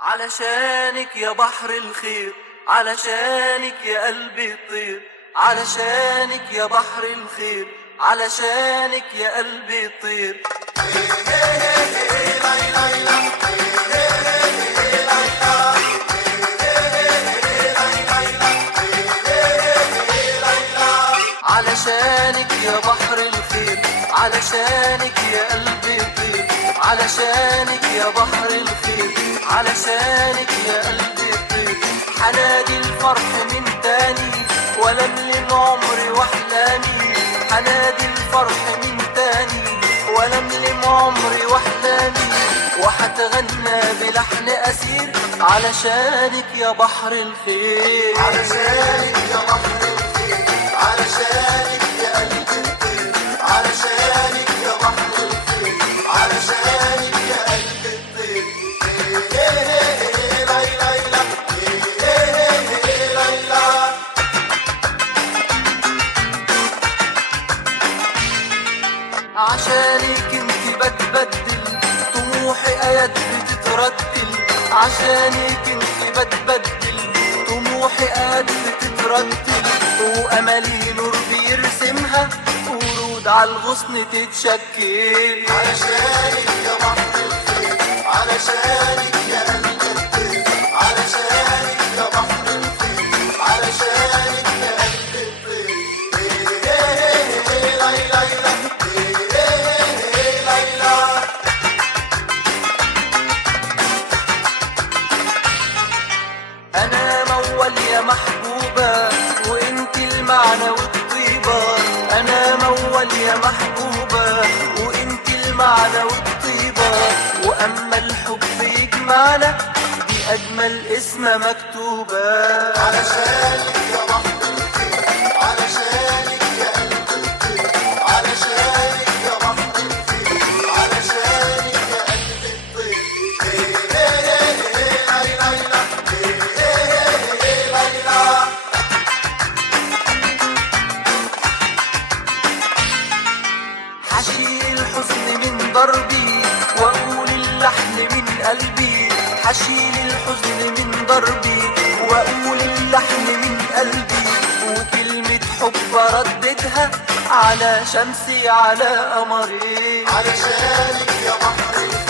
علشانك يا بحر الخير، علشانك يا قلبي الطير، علشانك يا بحر الخير، علشانك يا قلبي الطير. علشانك يا بحر الخير، علشانك يا قلبي الطير، علشانك يا بحر الخير، علشانك يا قلبي الطير. حنادي الفرح من تاني ولملم عمري واحلامي، حنادي الفرح من تاني ولملم عمري واحلامي، وحتغنى بلحن أسير علشانك يا بحر الخير، علشانك يا بحر الخير، علشانك يا قلبي الطير، علشانك يا بحر الخير، علشانك يا قلبي الطير. عشانك انت بتبدل طموحي ايات بتترتل، عشانك انت بتبدل طموحي ايات بتترتل، واملي نور بيرسمها ورود على الغصن تتشكل. علشانك يا بحر الخير، علشانك يا قلبي الطير، علشانك يا بحر الخير، علشانك يا قلبي الطير. أنا موال يا محبوبة وإنت المعنى والطيبة، أنا موال يا محبوبة وإنت المعنى والطيبة، وأما الحب يجمعنا دي أجمل اسم مكتوبة. علشانك يا بحر الخير، علشانك يا قلبي الطير، علشانك يا بحر الخير، علشانك يا قلبي الطير. حشيل الحزن من ضربي وأقول اللحن من قلبي، حشيل الحزن من ضربي وأقول اللحن من قلبي، وكلمة حب رددها على شمسي على قمري. علشانك يا بحر الخير،